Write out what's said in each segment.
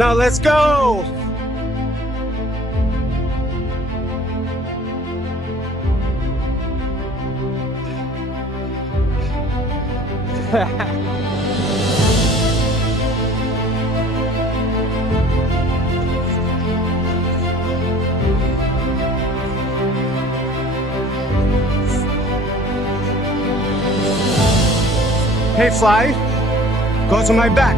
Now let's go. Hey, fly, go to my back.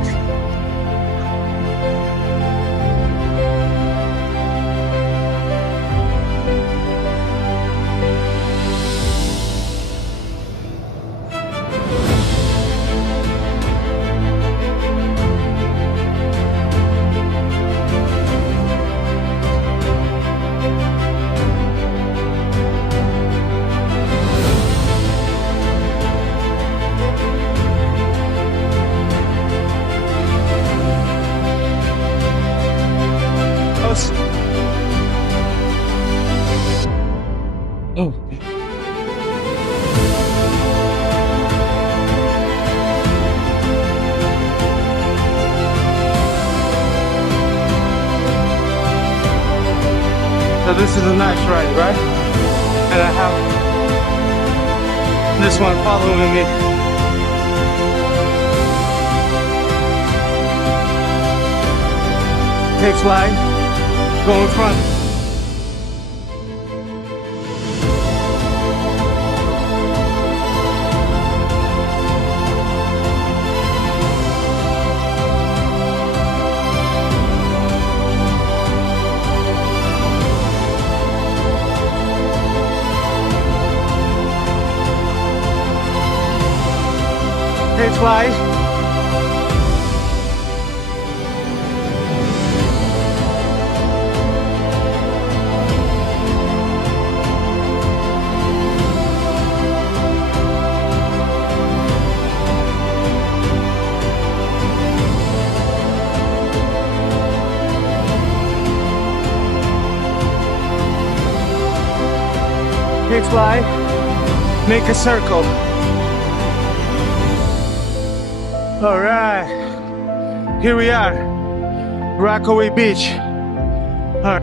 Oh. So this is a nice ride, right? And I have this one following me. Hey, fly, go in front. Hey, fly. Hey, fly. Make a circle. All right, here we are, Rockaway Beach. All right.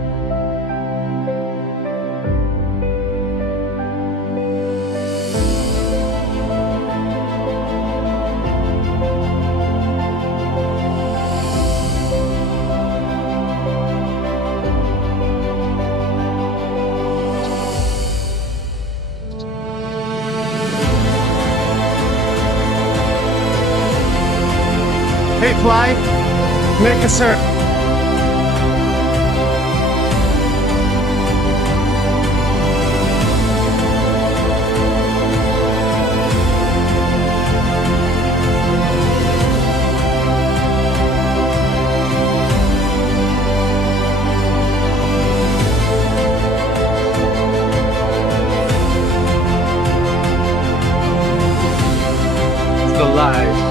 Hey, fly, make a circle. It's the live.